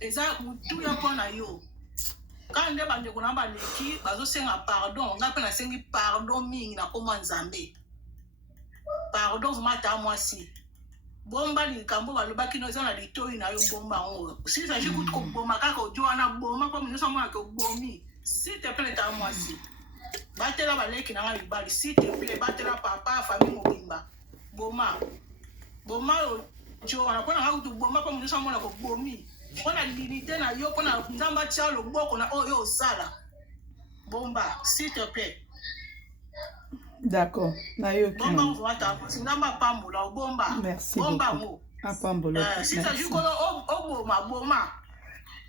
eza mutu ya kona yo quand nde bandeko na baleki bazosenga pardon nga mpe nasengi pardon mingi na koma nzambe pardon vomata mwasi bomba likambo balobaki no eza na litoi na yo bomba yango si saji kutu koboma kaka ojo wana boma kwa minosa mwana ke obomi s'il te plaît ta mwasi batela baleki na nga libali s'il te plaît batela papa famille mobimba boma ojo wana mpona nga kutu boma kwa minosa mwana kobomi mpona dignité na yo mpona nzambe atia loboko na oyo osala bomba s'il te plaît. D'accord. Bomba on voit ta nzambe apambola bomba. Merci bomba beaucoup. Apambola. Si ça joue kolo boma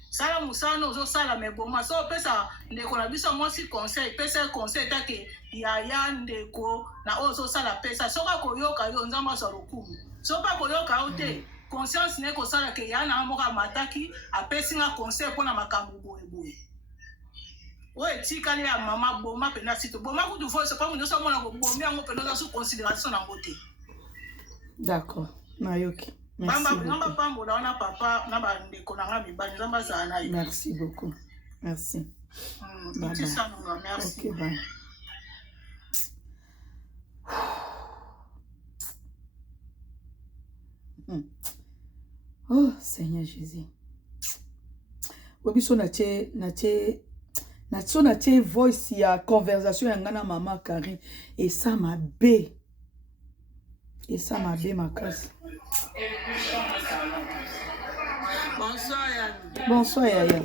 sala musano zo sala me boma so pesa ndeko na biso mwasi conseil pesa conseil take ya ndeko na ozo sala pesa soka koyoka yo nzambe asala okumu soka koyoka ote conscience ne ko sala ke ya na moka mataki apesi nga conseil pona makambo boye ouais tikali ya mama boma pena sito boma kutu fo c'est pas mon so mona ko bomi yango pena sous considération na ngote. D'accord. Nayoki. Merci beaucoup. Merci. Merci. Ok, bye. Oh, Seigneur Jésus. Obiso na che voice ya conversation ya ngana mama Karine et ça m'a bé. Et ça m'a bé ma casse. Bonsoir Yaya. Bonsoir Yaya.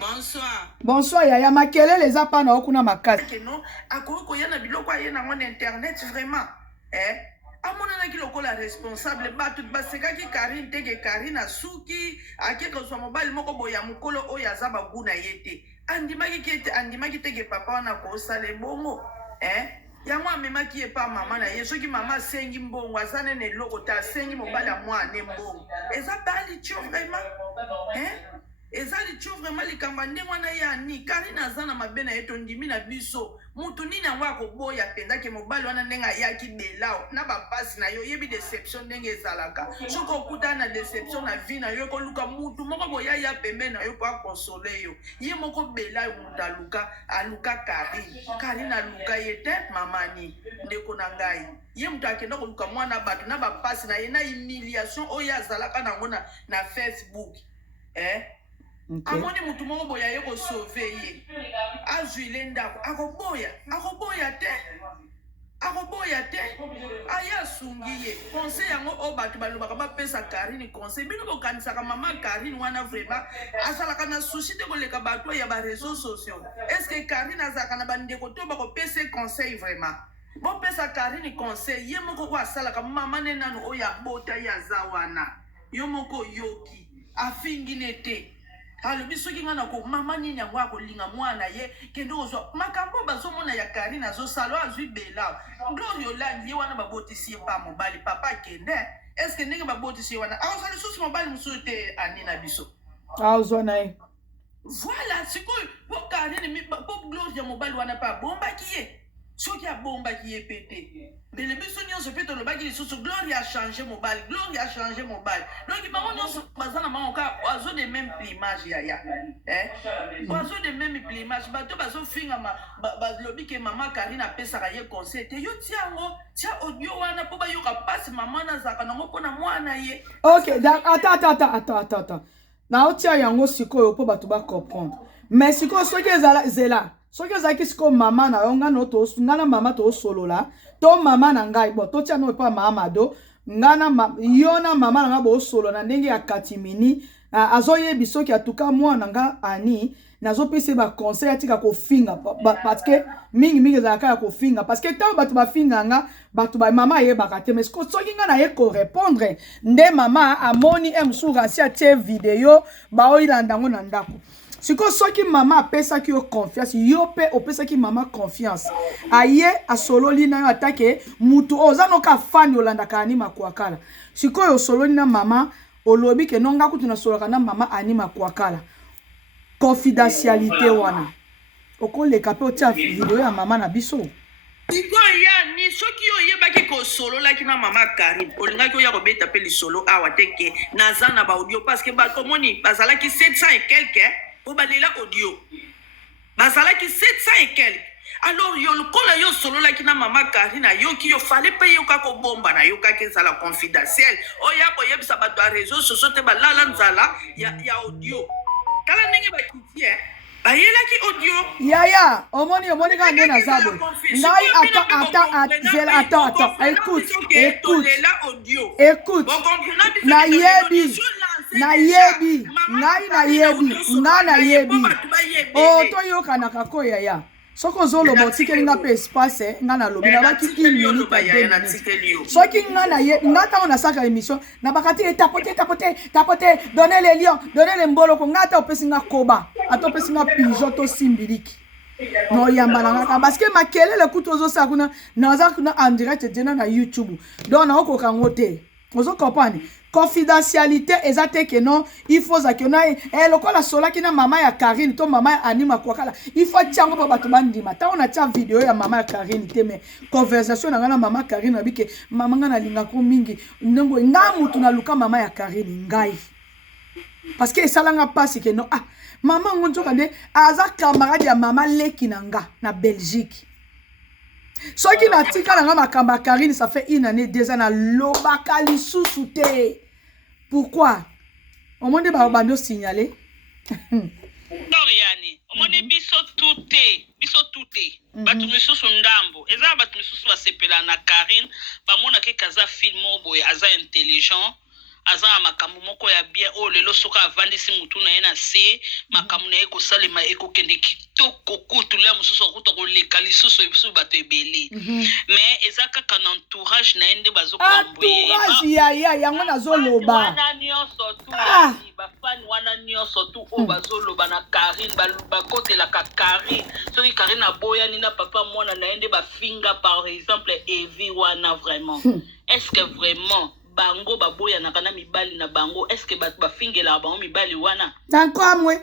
Bonsoir. Bonsoir Yaya. Makele les a pas na okuna makasi. Non, akoko yana biloko ayena mon internet vraiment. Amona na kiloko la responsable ba tout baseka ki Karine teke Karine asuki akeko so mobile moko boya mukolo oya zaba guna yete. Andimaki teke papa wana ko sale bongo. Yango amemaki epa mama na ye soki mama sengi mbongo azane ne loko ta sengi mobala mwana mbongo eza bali tio vraiment eza li tio vraiment likamba nde mwana ya ni Karine azana mabena yeto ndimi na biso mutu nini yango akoboya penza ke mobali wana ndenga yaki belao na bapasi na yo yebi deception ndenge ezalaka soki okuta na deception na vie na yo koluka mutu moko boya ya pembe na yo po akonsole yo ye moko bela mutu aluka Karine aluka ye te mamani ndeko na ngai ye mutu akenda koluka mwana bato na bapasi na ye na humiliation oyo azalaka nango na Facebook Okay. Amoni mutu moko boya ye ko sauver ye azwile ndako akoboya te aya sungi ye conseil yango o bato balobaka bapesa Karine conseil bino bokanisaka mama Karine wana vraiment azalaka na souci te koleka bato ya ba réseaux sociaux est-ce que Karine azalaka na bandeko to bakopesa conseil vraiment bopesa Karine conseil ye moko ko asalaka mama ne nanu oyo abota ya zawana yo moko yoki afingine te alobi soki nga na ko mama nini yango akolinga mwana ye kende ozwa makambo bazomona ya Karine azosala azwi bela Glory Olandi ye wana babotisi ye pa mobali papa kende est-ce que ndenge babotisi ye wana azosala lisusu mobali mosusu te ani na biso azwa na ye voilà sikoyo po Karine po Glory ya mobali wana pa bombaki ye soki abombaki ye pete bele biso nyonso pe tolobaki lisusu Glory a changé mobile donc bango nyonso baza na bango ka oiseau de même plumage yaya oiseau de même plumage bato bazofingama balobi ke mama Karine apesaka ye conseil te yo tia yango tia audio wana mpo bayoka pasi mama nazalaka nango mpona mwana ye. Ok, attends. Na otia yango sikoyo mpo bato bacomprendre mais sikoyo soki ezala soki ezalaki sikoyo mama na yo ngana mama tosolola to mama na ngai bo totia no epa mama do ngana yo na mama na nga bosolo na ndenge ya katimini azoyebi soki atuka mwana nga ani nazopesa ba conseil atika kofinga parce que mingi ezalaka ya kofinga parce que tant bato bafinga nga bato ba mama yebaka te mais soki nga na ye ko répondre nde mama amoni msuransi atie video baoyilanda ngo na ndako. Siko soki mama apesaki yo confiance yo pe opesaki mama confiance aye asololi na yo atake mutu ozano ka fani olandaka ani makwakala siko yo sololi na mama olobi ke nonga kutu na soloka na mama ani makwakala confidentialité wana okoleka pe otia video ya mama na biso Iko ya ni soki yo yebaki ko solo la kina mama Karine olinga ko ya ko beta pe li solo awa teke nazana ba audio parce que ba komoni bazala ki 700 et quelques pour balela audio bazala ki 700 et quelques alors yo lokola yo solo la kina mama Karine yo ki yo fallait payer ka ko bomba na yo ka ke sala confidentiel o ya ko yebisa ba do réseaux sociaux te ba la nzala ya audio kala ndenge ba kiti bayelaki audio yaya omoni ka nde na zabo ngai attends écoute nayebi o toyokanaka ko yaya soki ozoloba otikeli nga mpe espace nga nalobi nabaki 1 minute à 2 minutes soki nga ntango nasaka émission nabaka te tapote donne les lions donne les mboloko nga ata opesi nga koba ata opesi nga pigeon to simbiliki noyamba na nga parce que makelele kutu ozosala kuna naza kuna en direct dena na YouTube donc naokoka ngo te ozo comprendre confidentialité ezate que non il faut ça que non lokola sola kina mama ya Karine to mama ya Anima kwakala il faut tiango pa bato bandima ta on a tia vidéo ya mama ya Karine te mais conversation na ngana mama Karine abike mama ngana linga ko mingi ndongo ngamutu na luka mama ya Karine ngai parce que ça langa passe que non mama ngonjo kande aza camarade ya mama leki nanga na Belgique. Soki na tika na nga makamba Karine ça fait 1 année 2 ans na lobaka lisusu te. Pourquoi? Au monde ba bando signaler. Toriani, au monde biso touté. Batu misusu ndambo. Eza batu misusu basepela na Karine, ba mona ke kaza filmo boy aza intelligent. Aza makambo moko ya bien o lelo soka avandisi mutu na yena se makambo na eko salema eko kende kitoko kutu la mususu akuta ko leka lisusu ebisu bato ebele mais ezaka kan entourage na ende bazo komboye entourage ya yango nazoloba wana nyonso tu ba fan wana nyonso tu o bazoloba na Karine ba kotela ka Karine soki Karine aboya ni na papa mwana na ende ba finga par exemple Evi wana vraiment est-ce que vraiment bango baboya na kana mibali na bango est-ce que ba fingela bango mibali wana encore mwe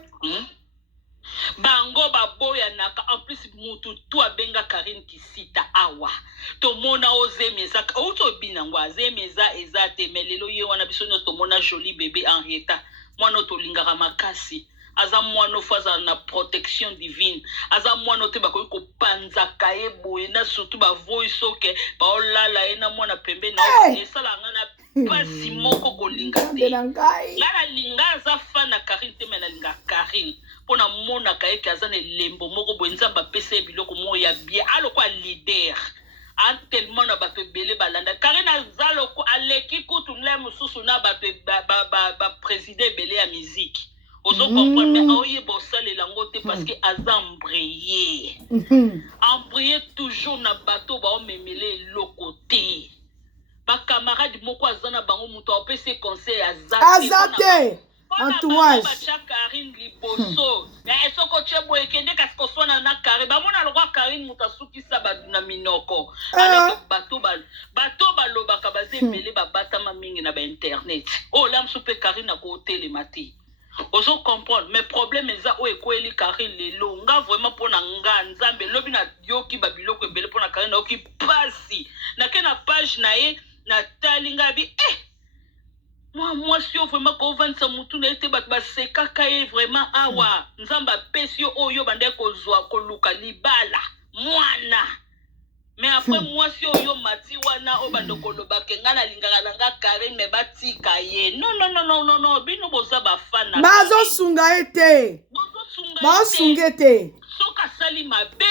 bango baboya na en plus mutu tu abenga Karine kisita awa to mona ozemeza auto binango azemeza ezate melelo ye wana biso no to mona joli bébé Henrietta mwana to lingaka makasi aza mwana faza na protection divine aza mwana te bakoyi ko panza kaye boye na surtout ba voice oke ba olala ena mwana pembe na esala ngana pasi moko kolinga te ngana linga za fana Karine te mena linga Karine pona mona kaye kaza ne lembo moko boye nzamba pese biloko moya bien aloko leader a tellement na bato belé balanda Karine azaloko aleki kutu mle mususu na bato ba président belé ya musique ozo comprendre mais oye bosale lango te parce que aza embrayé toujours na bateau ba omemele lokote ba camarade moko azana bango muto opese conseil azate entourage ba Karine liboso mais soko chebo ekende kasi ko sona na Karine ba mona lokwa Karine muta sukisa ba na minoko alors bateau ba lobaka bazemele ba batama mingi na ba internet oh la msupe Karine na ko telemati ozo comprendre mais problème eza o ekweli Karine lelo nga vraiment pona nga nzambe lobi na yoki babiloko ebele pona Karine oki pasi na ke na page na ye na talinga bi moi si on vraiment ko vansa mutu na ete bat ba sekaka ye vraiment awa nzamba pesio oyo bande ko zwa ko luka libala mwana mais après moi si oyo mati wana o bando ko lobake ngana lingaka nga Karine me batika ye non bino boza ba fana bazo sunga ete soka sali mabe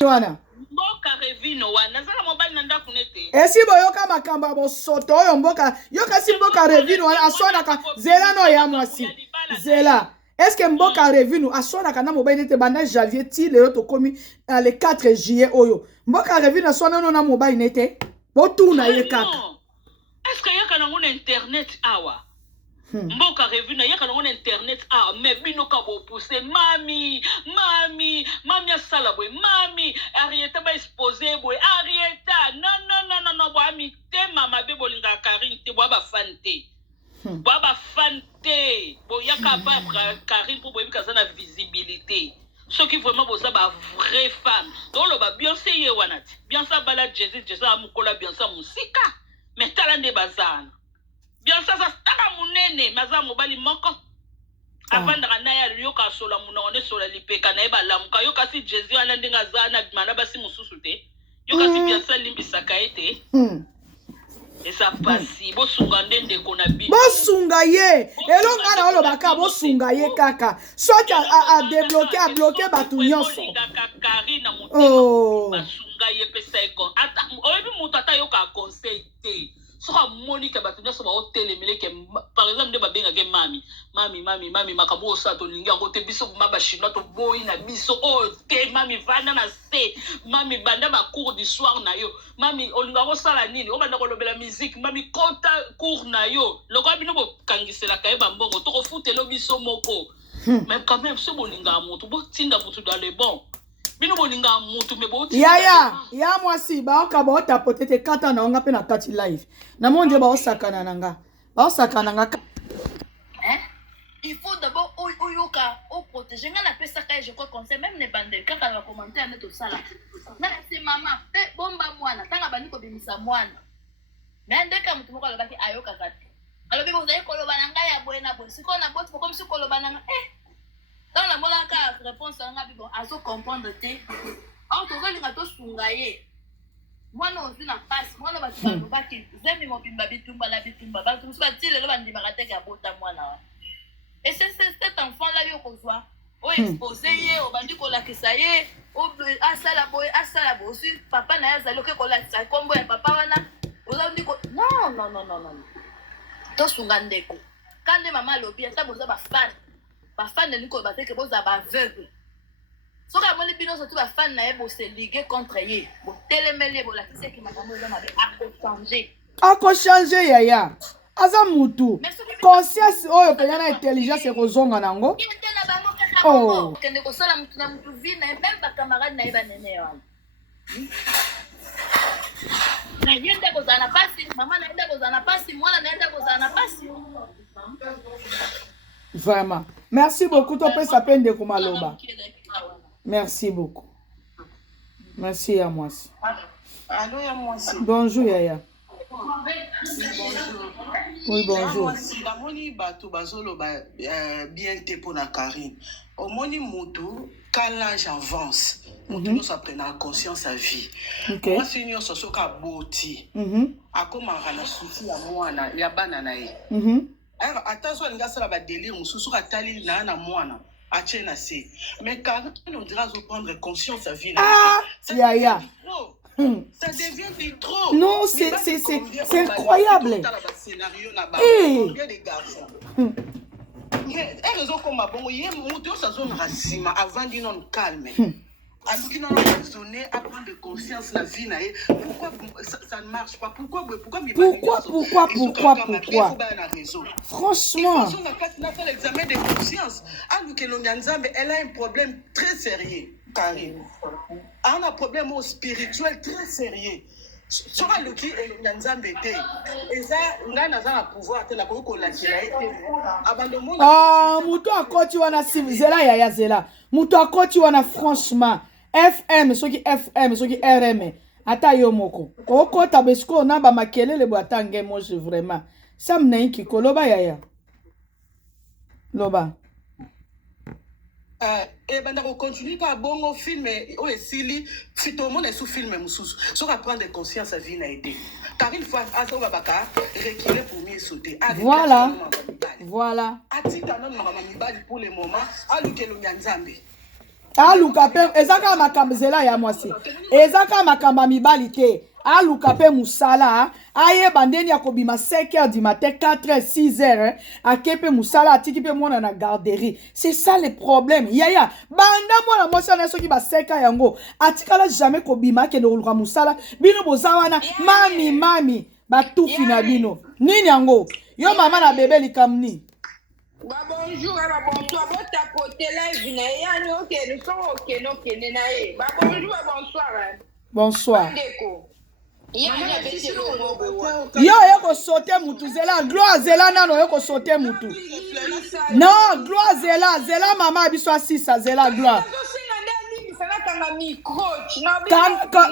wana mboka revino wana zala mobali na ndaku nete esi boyoka makamba bosoto oyo mboka yoka si mboka revino wana asonaka zela no ya mwasi zela est-ce que mboka revino asonaka na mobali nete banda janvier ti lelo tokomi le 4 juillet oyo mboka revino asona no na mobali nete botuna ye kaka est-ce que yaka na ngona internet awa mboka revino yaka na ngona internet mais bino ka bo pousser mami asala boy mami Henrietta ba exposer boy Henrietta non bo ami te mama be bolinga Karine te bo ba fante bo yaka ba Karine pour boyika za na visibilité ceux qui vraiment bosa ba vraie femme donc le ba Beyoncé ye wanati Beyoncé bala Jésus amukola Beyoncé musika mais tala nde bazana Beyoncé sa staka munene maza mobali moko avandaka na ya yoka sola munao ne sola lipeka na eba lamuka yoka si Jésus wana ndinga zana mana basi mususu te yoka si Beyoncé limbisaka ete esa pasi bosunga ndende kona bino bosunga ye elonga na olobaka bosunga ye kaka soki a débloquer a bloquer batu nyonso basunga ye pesa eko ata oyebi mutu ata yoka conseil te soka monika batu nyonso baotelemele ke par exemple nde babengake mami makambo osa tolingi yango te biso ma bachinois toboyi na biso oyo te mami vanda na se mami banda bacours du soir na yo mami olinga kosala nini obanda kolobela musique mami kota cours na yo lokola bino bokangiselaka ye bambongo tokofutela biso moko mais quand même so bolinga motu botinda motu dans le bon bino bolinga motu me botinda ya mwasi baoka baotapote te kata na onga pe na kati live na monde baosakana nanga il faut d'abord oyoka o protéger nga na pesa ka je crois conseil même ne bande kaka na commentaire na to sala na c'est maman pe bomba mwana tanga bani ko bimisa mwana mais ndeka mutu moko alobaki ayoka kati alobi bo zai koloba nanga ya boena bo siko na bote comme si koloba nanga dans la mola ka réponse nga bi bon azo comprendre te en tout cas linga to sunga ye mwana ozi na passe mwana ba tshaba ba ki zemi mo bimba bitumba la bitumba ba tout ça tile lo ba ndima ka teka bota mwana wa. Et c'est cet enfant-là yo kozwa o exposé ye o bandi ko lakisa ye o asala boy aussi papa na yazalo ke ko lakisa kombo ya papa wana o za ndiko non to sunga ndeko kande mama lobi ata boza ba fan de liko ba teke boza ba aveugle soka moni bino so tu ba fan na ye bo se liguer contre ye bo telemele bo lakisa ki makambo za mabe ako changer yaya aza mutu conscience oyo penya na intelligence ekozonga nango kende kosala mutu na mutu vi na même ba camarade na ye banene wana na yenda kozala na pasi mama na yenda kozala na pasi mwana na yenda kozala na pasi vraiment merci beaucoup to pesa pende kumaloba merci beaucoup merci ya mwasi Allô ya mwasi bonjour yaya oui bonjour bamoni bato bazoloba bien te pona Karine omoni mutu quand l'âge avance mutu nyonso aprena conscience à vie mwasi nyonso soki aboti akomaka na susi ya mwana ya bana na ye ata so alingi asala badélire mosusu soki atali na mwana atie na se mais Karine on dirait azoprendre conscience à vie yaya ça devient de trop. Non, c'est incroyable. Combien de garçons? Et raison comme ma bon, hier, mon sa zone racine avant de non calme. Alors qu'il n'a pas raisonné à prendre conscience la vie. Pourquoi ça ne marche pas? Pourquoi Franchement. On a fait l'examen de conscience. Alors que l'Onyanzambe, elle a un problème très sérieux. Karine. On a un problème spirituel très sérieux. Sur le qui est l'Onyanzambe était. Et ça, on a un pouvoir. La Mouto a koti wana zela yaya zela. Mouto a koti wana franchement. FM, soki FM, soki RM. Ata yo moko. Oko tabesko na ba makele le boatange moche vraiment. Ça me n'a ki koloba yaya. Loba. Et ben on continue par bon film o esili si tout le monde est sous film mususu so va prendre conscience à vie na été car une fois azo babaka reculer pour mieux sauter voilà atika non mama mibali pour le moment aluke lo nyanzambe aluka pe ezaka makambo zela ya mwasi ezaka makambo mibali te aluka pe musala aye bandeni ya kobima 5h du matin 4h 6h akepe musala atiki pe mwana na garderie c'est ça le problème yaya banda mwana mwasi na soki ba 5h yango atikala jamais kobima ke ndoluka musala bino bozawana mami batufi na bino nini yango yo mama na bébé likamni bonjour bonsoir bon tapoter live na yani OK nous sommes OK non kene na e bonjour bonsoir bonsoir yo yoko sauter mutu zela gloire zela nano yoko sauter mutu non gloire zela mama biso asisa zela gloire kanga micro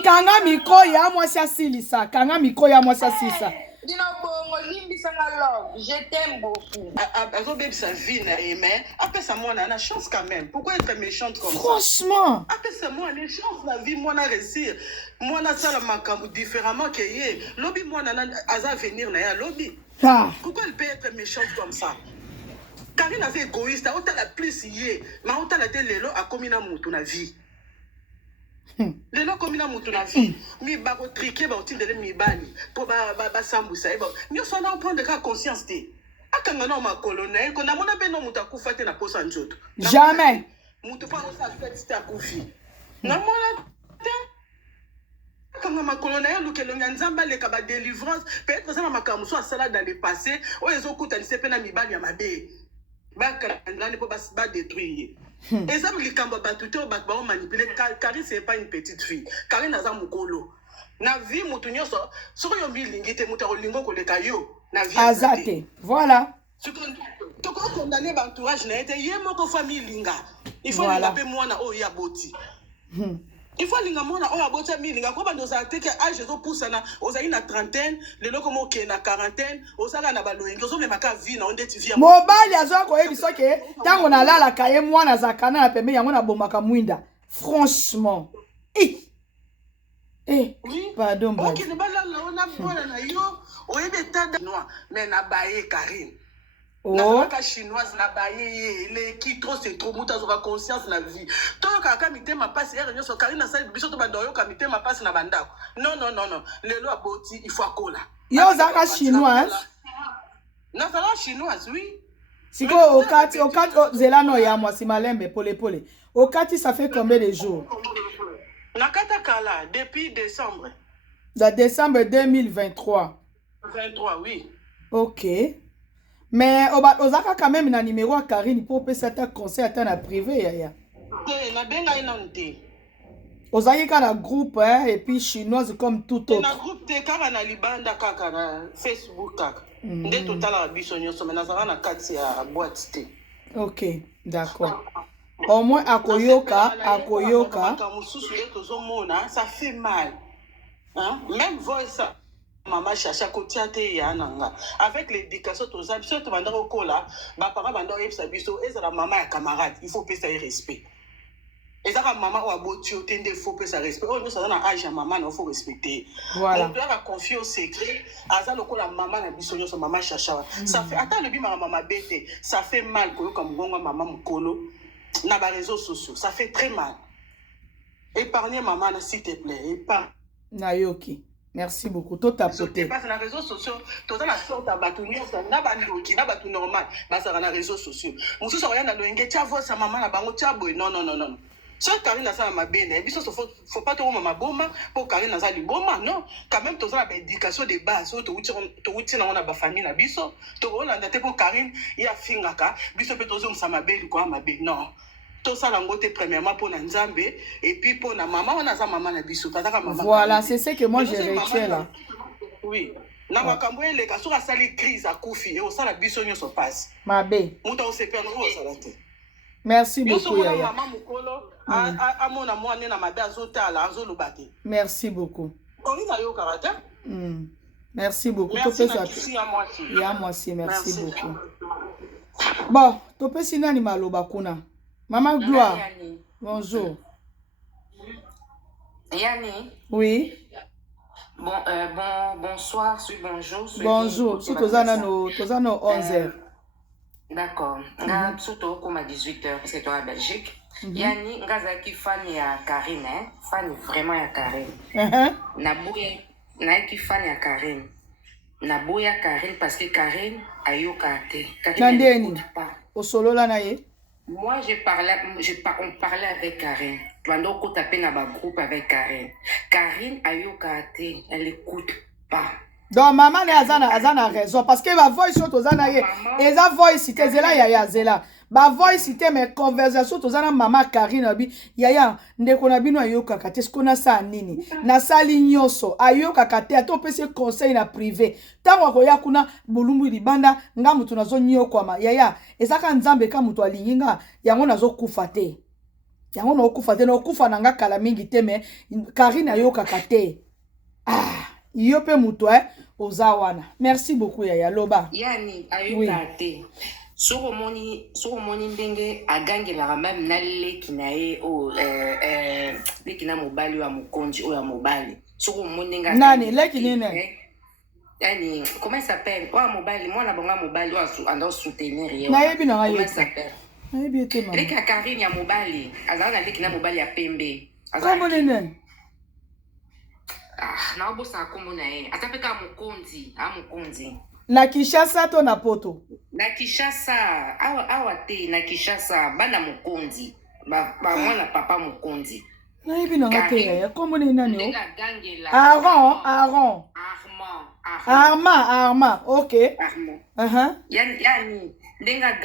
kanga micro ya mwasi asilisa kanga micro ya mwasi asilisa dina bongo limbisanga love je t'aime beaucoup azobebisa vie na ye mais apesa mwana na chance quand même pourquoi être méchante comme ça franchement apesa mwana na chance na vie mwana réussir mwana sala makambo différemment que ye lobi mwana aza venir na ya lobi pourquoi elle peut être méchante comme ça Karine a fait égoïste autant la plus yé mais autant la télé lelo a commis na mutu na vie lelo commis na mutu na vie mi ba ko triquer ba otindele mi bali po ba sambusa ebo nyoso na prendre ka conscience te akanga na makolo na ko na mona be no mutu akufa te na posa njoto jamais mutu pa osa fait te akufi na mona te akanga makolo na lukelo nya nzamba le ka ba délivrance peut-être ça na makamu so asala dans le passé o ezokuta ni sepe na mibali ya mabe bakangani po ba détruire exemple likambo batute o bat ba manipuler Karine c'est pas une petite fille Karine naza mukolo na vie mutu nyonso soko yo milingi te mutu olingo koleka yo na vie azate voilà to ko condamner ba entourage na ete ye moko famille linga il faut la pe mwana o ya boti il faut linga mwana o aboti milinga ko bando za teke âge zo poussana ozali na trentaine lelo komo ke na quarantaine ozala na baloyengo zo memaka vie na onde ti vie mobali azo ko yebiso ke tango na lala kaye mwana za kana na pembe yango na bomaka mwinda franchement pardon ba ok ne bala la ona mwana na yo oyebe tada noir mais na baye Karine na ka chinoise na baye les qui trop c'est trop muta zo conscience na vie to ka mitema passe ere nyoso Karine na sali biso to bando yo ka mitema passe na bandako non lelo aboti il faut akola yo zaka chinoise na sala chinoise oui siko okati zela no ya mwasi malembe pole okati ça fait combien de jours na kata kala depuis décembre de décembre 2023 oui ok mais ozaka quand même na numéro à Karine pour pesa ta conseil à na privé yaya na benga ina nte ozaki ka na groupe et puis chinoise comme tout autre na groupe te kaka na libanda kaka na Facebook kaka nde totala biso nyonso mais nazala na kati ya boîte te ok d'accord au moins akoyoka mususu nde tozomona ça fait mal hein même voice maman chacha kotia te ya nanga avec l'éducation toza biso to banda kola ba para banda yebisa biso ezala maman ya camarade il faut pesa respect ezaka maman o aboti otende il faut pesa respect o nyosa na âge ya maman na faut respecter voilà on doit confier au secret aza lokola maman na biso nyoso maman chacha ça fait attends le bi maman bete ça fait mal ko yoka mongongo maman mukolo na ba réseaux sociaux ça fait très mal épargnez maman s'il te plaît épargne nayoki merci beaucoup tout tapoter parce que les réseaux sociaux tout dans la sorte à batuni na bandoki na batu normal basa na réseaux sociaux mususu rien na loenge tia voix sa maman na bango tia boy non ça Karine na ça ma bene biso faut pas trop maman boma pour Karine na ça liboma non quand même tout ça la éducation de base to wuti na ba famille na biso to on te pour Karine ya fingaka biso pe tozo msa mabeli kwa mabe non tout ça langote premièrement pour Nzambe et puis pour na maman on a ça maman na biso tataka maman voilà c'est ce que moi je retiens là oui na makambo ele ka soka sali crise akufi et au sala biso nyoso passe mabe muta osepe no osala te merci beaucoup yaya maman mukolo amona mwana na mabe azotala azolobate merci beaucoup on yo karata merci beaucoup to pesa ya mwasi merci beaucoup bon to pesi nani maloba kuna Maman Gloire, bonjour. Yanni. Oui. Bonsoir, bonjour. Bonjour, surtout nos 11h. D'accord. Surtout comme à 18h, parce que toi à Belgique. Yanni, Ngazaki fan ya Karine, fan vraiment ya Karine. Naiki fan ya Karine. Naboya Karine parce que Karine ayoka te. Karine n'écoute pas. Au solo là naye. Moi, on parlait avec Karine. Pendant qu'on tapait dans ma groupe avec Karine. Karine Ayokate, elle n'écoute pas. Donc, maman a raison. Parce que ma voix sur Tozana, et sa voix c'était Zela Yaya Zela. Ma voix c'était mes conversations Tozana maman Karine abi Yaya ndeko na bino ayoka kate ce qu'on a ça nini. Na sali nyoso ayoka kate ato pese conseil na privé. Tango koya kuna bulumbu libanda nga mutu nazo nyoko ma Yaya ezaka nzambe ka mutu alinga yango nazo kufa te. yango na okufa te na okufa na nga kala mingi te me Karine ayokaka te. Yo pe muto oza wana. Merci beaucoup ya loba. Yani ayoka te. Soko moni ndenge agangelaka même na leki na ye leki na mobali wa mokonzi oyo ya mobali. Soko moni nga nani leki nini? Yani comment il s'appelle? Oya mobali mwana bonga mobali oyo ando soutenir ye. Na yebi na comment il s'appelle? Na yebi te mama. Leki Karine ya mobali azala na leki na mobali ya pembe. Kombo nini? Na obosa kombo na ye. Atapeka mokonzi. Na Kinshasa to na Poto? Na Kinshasa, awa te na Kinshasa, bana mokonzi. Ba mwana papa mokonzi. Na yebi na ngate ya kombo nini nani? Armand, okay. Armand. Yani ndenga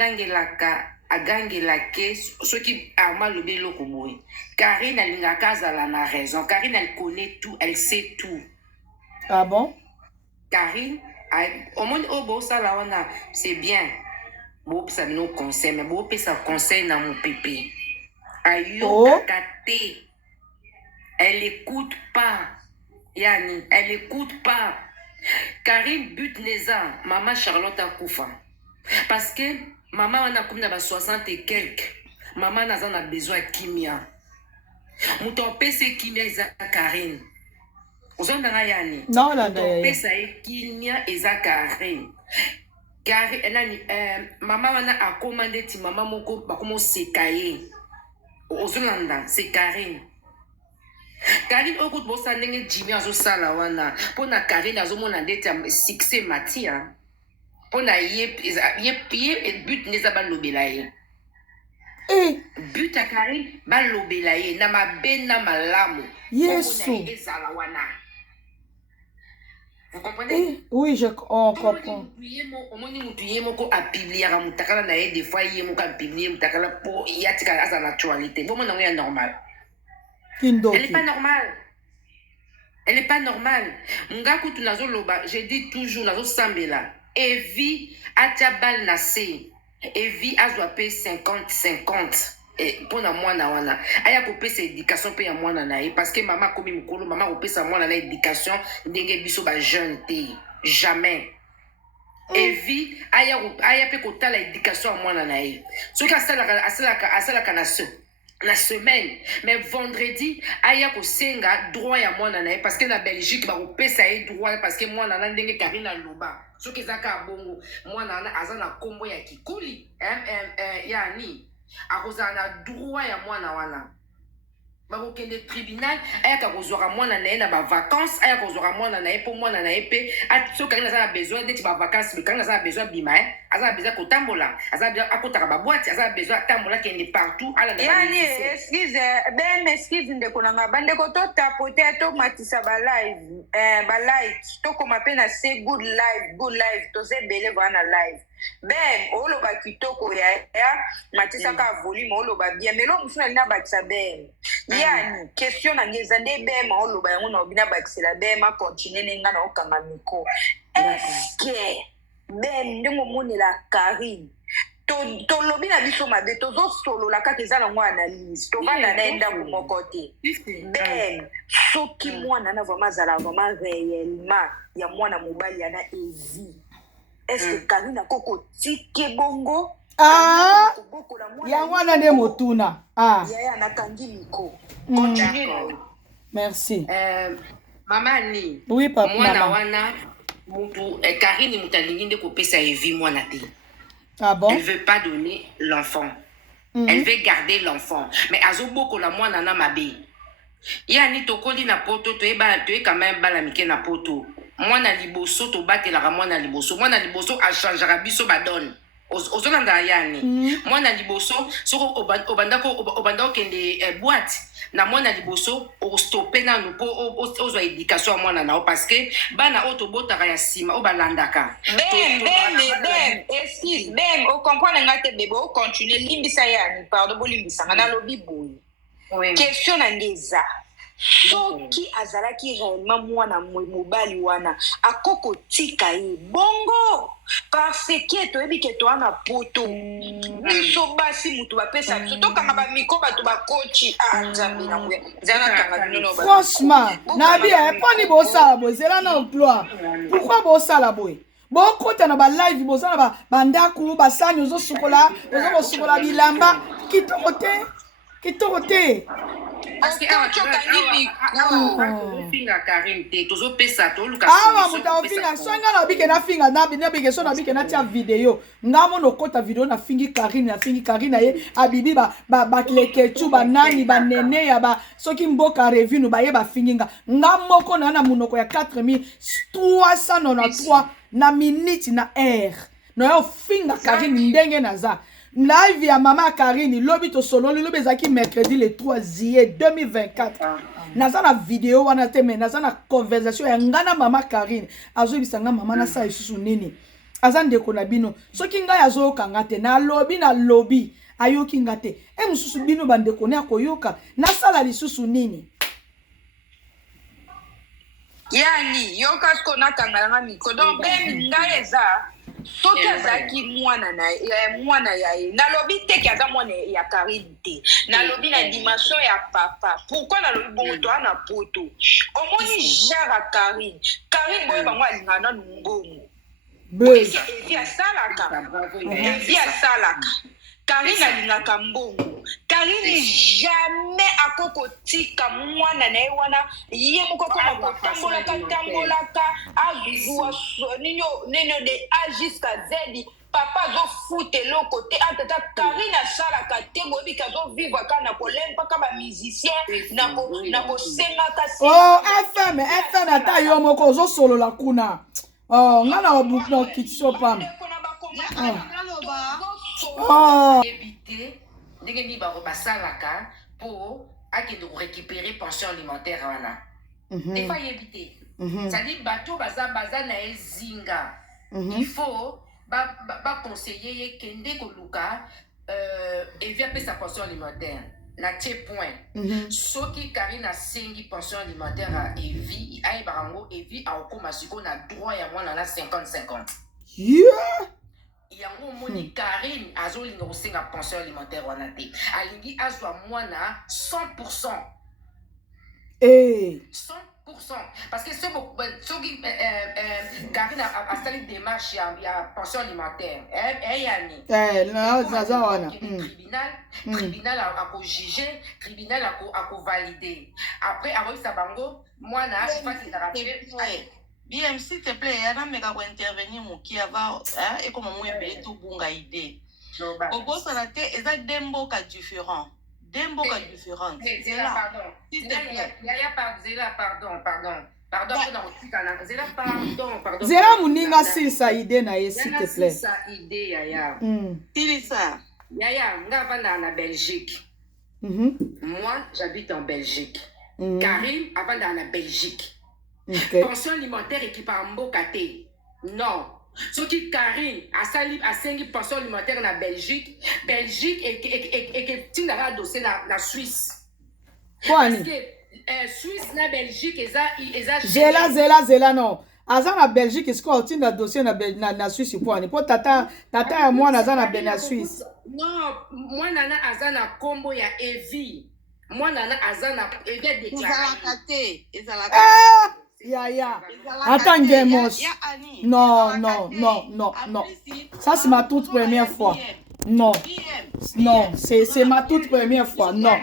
agangelaka soki Armand lobi eloko boye. Karine alingaka azala na raison. Karine elle connaît tout, elle sait tout. Ah bon? Karine au monde au sala wana c'est bien. Bo pesa no conseil mais bo pesa conseil na mon pépé. Ayo kakate. Elle écoute pas. Yani, elle écoute pas. Karine but neza maman Charlotte akufa. Parce que maman wana comme na 60 et quelques. Maman n'a besoin de kimia. Mouton pese kimia eza Karine. Ozondanga yani. Non la mouton pesa kimia eza Karine. Karine maman wana a commandé ti maman moko bakomo sekaye. Ozolanda c'est Karine. Karine okut bosa ndenge Jimmy azosala wana pona Karine azomona ndete succès matia pona ye but neza balobela ye but a Karine balobela ye na mabe na malamu Yesu ezala wana. Vous comprenez? Oui, on comprend. Omoni mutu ye moko apibliaka mutakala na ye des fois ye moko apiblie mutakala po yatika aza naturalité bon mona ya normal. Elle n'est pas normale. Elle n'est pas normale. Ngaku tu nazo loba, je dis toujours nazo sambela. Evi atabal nase. Evi azwape 50-50. Et pour na mwana wana. Aya ko pesa éducation pe ya mwana na ye parce que maman komi mukolo, maman ko pesa mwana na éducation ndenge biso ba jeune te. Jamais. Evi aya pe ko tala éducation ya mwana na ye. Soki asalaka na semaine mais vendredi aya ko senga droit ya mwana na ye parce que na Belgique ba ko pesa ye droit parce que mwana na ndenge Karine loba soki zaka bongo mwana na azana kombo ya kikuli yani akoza na droit ya mwana wana bako kende tribunal aya ka kozwaka mwana na ye na ba vacances aya kozwaka mwana na ye po mwana na ye pe soki Karine azana besoin d'être ba vacances mais Karine azana besoin bima azana besoin kotambola azana besoin akotaka ba boîte azana besoin tambola kende partout ala na yani excuse ndeko nanga bandeko to tapoter to matisa ba live to koma pe na say good live to say bele bana live ben oloba kitoko ya matisa ka volume oloba bien mais lo musuna na bakisa ben yani question na ngeza nde ben oloba yango na obina bakisela ben ma continuer nenga na okanga miko est-ce que ben ndenge monela Karine to lobi na biso mabe tozo solo la kaka eza na mwa analyse to bana naenda moko te ben soki mwana na vraiment zala vraiment réellement ya mwana mobali yana Evi est-ce que Karine koko tike bongo ya mwana ne motuna ya na kangi miko continue. Merci mama ni oui papa mwana wana mutu Karine mutalingi nde kopesa Evi mwana te. Ah bon? Elle veut pas donner l'enfant. Elle veut garder l'enfant. Mais azoboko la mwana na mabe. Yani tokoli na poto to quand même bala mike na poto. Mwana liboso to batela mwana liboso. Mwana liboso a changera biso badone. Ozolanda yani. Mwana liboso soko obandako kende boîte na mwana liboso o stopper na no po ozo éducation mwana na parce que bana otobotaka ya sima o balandaka. Ben excuse ben o comprendre ngate bebe o continuer limbisa yani pardon bo limbisa na lobi boy. Question na ngeza soki azalaki réellement mwana mobali wana akokotika ye bongo parce que toyebi ke toana poto biso basi mutu bapesa biso tokanga bamiko bato bakochi nzambe nango ezalakanga bino franchement nabi eponi bosala boye ezela na gloire pourquoi bosala boye bokota na balive bozala bandaku basani ozosukola ozokosukola bilamba kitoko te awa mutu aofinga so nga na bike nafinga nabike so na bike natia video nga mona okota video nafingi Karine na ye abibi bakleketu banani banene ya soki mboka revenu baye bafingi nga moko na munoko ya 4393 na minute na heure no yo finga Karine ndenge naza live ya mama Karine lobi to sololi lobi ezaki mercredi le 3 juillet 2024 naza na video wana te mais naza na conversation ya ngana mama Karine azoyebisa nga mama nasala lisusu nini aza ndeko na bino soki ngai azoyoka te na lobi ayoki nga te mosusu bino bandeko ne akoyoka nasala lisusu nini yani yoka sko nakanga nga miko donc ben ngai eza soki azalaki mwana ya ye nalobi te ke aza mwana ya Karine te nalobi na dimension ya papa pourquoi nalobi bongo toa na poto omoni genre ya Karine boye bango alingana nanu mbongo evi asalaka Karine alingaka mbongo Karine jamais akokotika mwana na ye wana ye moko koma kotambolaka azwa nino de A jusqu'à Z papa azofute eloko te atata Karine asalaka te boyebi azovivre kaka na kolempaka bamusicien na kosengaka FM ata yo moko ozosolola kuna nga na obuki na okitisi pam éviter ndenge nini basalaka pour akende récupérer pension alimentaire wana des fois éviter c'est-à-dire bato baza na ezinga il faut conseiller ye kende koluka evi apesa pension alimentaire na tie point soki Karine asengi pension alimentaire a evi ayebaka yango evi aokoma sikoyo na droit ya mwana na 50-50 yango moni Karine azolinga kosenga pension alimentaire wana te alingi azwa mwana 100%. 100%. Parce que soki Karine asali démarche ya pension alimentaire eyani naza wana tribunal akojuge tribunal akovalide après akoyisa bango mwana ifakindaka te BM, s'il te plaît, il y a un mec qui intervenir qui va et comme moi il tout bon idée. Au bout ça la tête, il y a des mots différents. C'est là. S'il te plaît. Pardon. Zera muninga silisa ide na ye s'il te plaît. Silisa ide yaya. Silisa. Yaya, nga vanda na Belgique. Moi, j'habite en Belgique. Karine avanda na Belgique. Pension alimentaire équipa mboka te. Non. Soki Karine asengi pension alimentaire na Belgique et tinga dossier na Suisse. Parce que Suisse na Belgique eza zela non. Aza na Belgique est-ce tinga dossier na Suisse poani. Po tata ya mwana aza na Suisse. Non, mwana na aza na kombo ya Evi. Mwana na aza na Evi déclaré. Ya. Attends, non. Ça, c'est ma toute première fois. Non, c'est ma toute première fois. Non.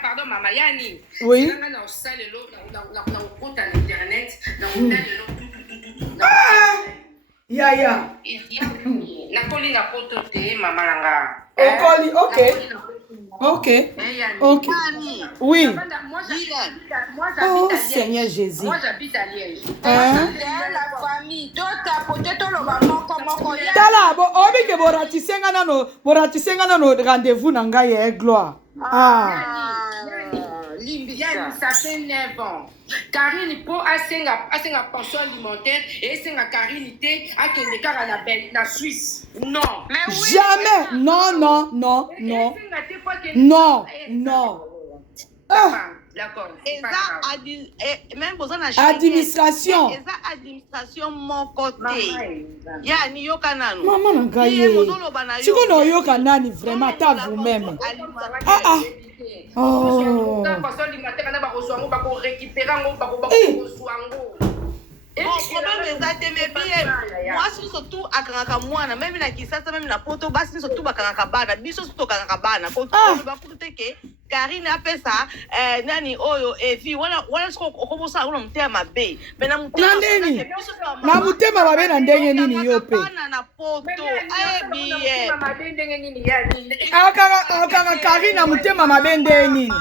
Pardon, maman, Yani. Oui. Ya. Nakoli na poto te, mama nanga. Okoli, ok. Oui. Oh Seigneur Jésus. Moi j'habite à Liège. La famille, Tala, obi ke boratisenga nano rendez-vous na ngai ya gloire. Yani, ça fait 9 ans. Karine po asenga pension alimentaire et asenga Karine te akende kaka na Suisse. Non. Jamais. Non. D'accord. Même besoin na administration eza administration mon côté ya ni yoka nanu mama na ngai siko na oyoka nani vraiment ta vous-même oh problème eza te mais bien mwasi nyonso tu akangaka mwana meme na kisasa meme na poto basi nyonso tu bakangaka bana biso nyonso tokangaka bana bakulu te ke Karine apesa nani oyo evi wana siko okomosala kuna motema mabe me na motema mabe na ndenge nini yo pe na poto ayebiye akanga Karine na motema mabe ndenge nini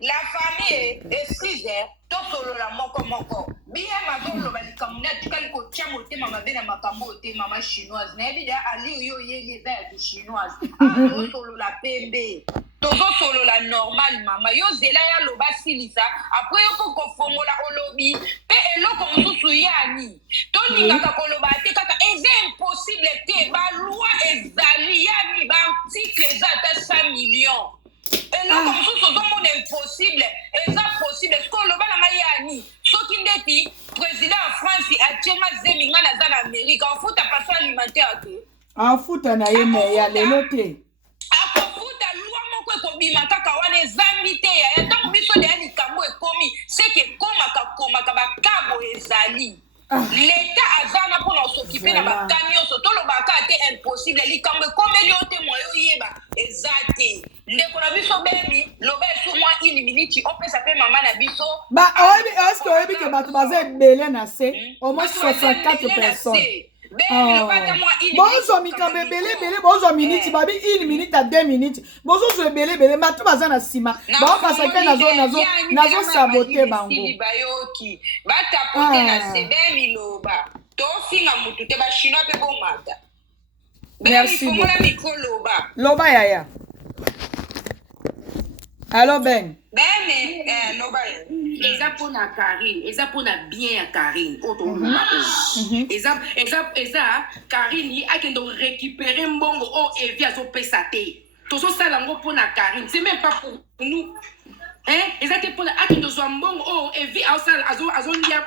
la famille excuse tosolola moko bien mazoloba likambo natikali kotia motema mabe na makambo otema ma chinoise nayebi da ali yo yeli eza ya chinoise tosolola pembe tozosolola normal mama yo zela ya loba silisa apres yo kokofongola olobi mpe eloko mosusu yani toningaka koloba te kaka eza impossible te baloi ezali yani baarticle eza ata 100 millions eloko mosusu ozomona impossible eza possible siko oloba na ngai yani soki ndeti président ya france atienga zemi ngai naza na amerika afuta passion alimentaire te afuta na ye me ya lelo te akofuta lwa moko ekobima kaka wana ezangi te yaya ntango biso deya likambo ekomi seke komaka bakabo ezali leta aza na mpona osokipe na bakani nyonso tolobaka te impossible likambo ekomeli yo te mwa yo yeba eza te ndeko na biso bebi loba esu mwa 1 minute opesa mpe mama na biso eske oyebi ke bato baza ebele na se au moins 64 personnes bozwa mikambo ebelebele bozwa miniti babi 1 minute à 2 minutes bozozwa ebelebele bato baza na nsima baopasake nazosabote bango bayoki batapote na se bemiloba tofinga mutu te bachinois mpe bomata merci beaucoup mikro loba loba yaya allo ben loba eza mpona Karine eza mpona bien ya Karine otolobaka eza Karine akende récupérer mbongo oyo evi azopesa te tozosala yango mpona Karine c'est même pas pour nous eza te mpona akende ozwa mbongo oyo evi azolia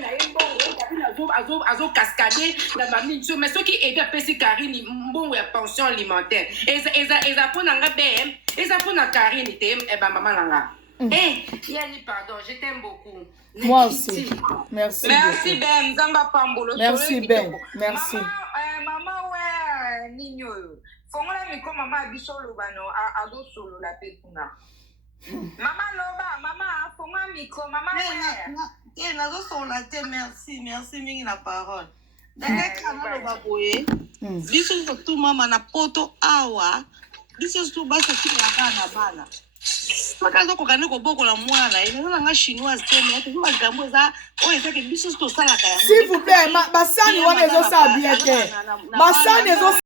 na ye mbongo azokaskade na baminitio mais soki evi apesi Karine mbongo ya pension alimentaire eza mpona nga be eza mpona Karine te mama na nga Yani, pardon, je t'aime beaucoup. Moi aussi. Merci. Merci Ben, Zamba Pambolo. Merci Ben, merci. Maman, ouais, Nino. Fongola miko mama biso lobano azo solo la petuna. Mama loba, mama fongola miko mama ouais. Nazo solo la te merci mingi na parole. Ndenge kana loba boye. Biso surtout mama na poto awa. Biso surtout basa kila bana. Makazo kokani kobokola mwana ina nga chinoise te mais te magambo za ezake biso to sala kaya s'il vous plaît basani wana ezo sa bien te basani ezo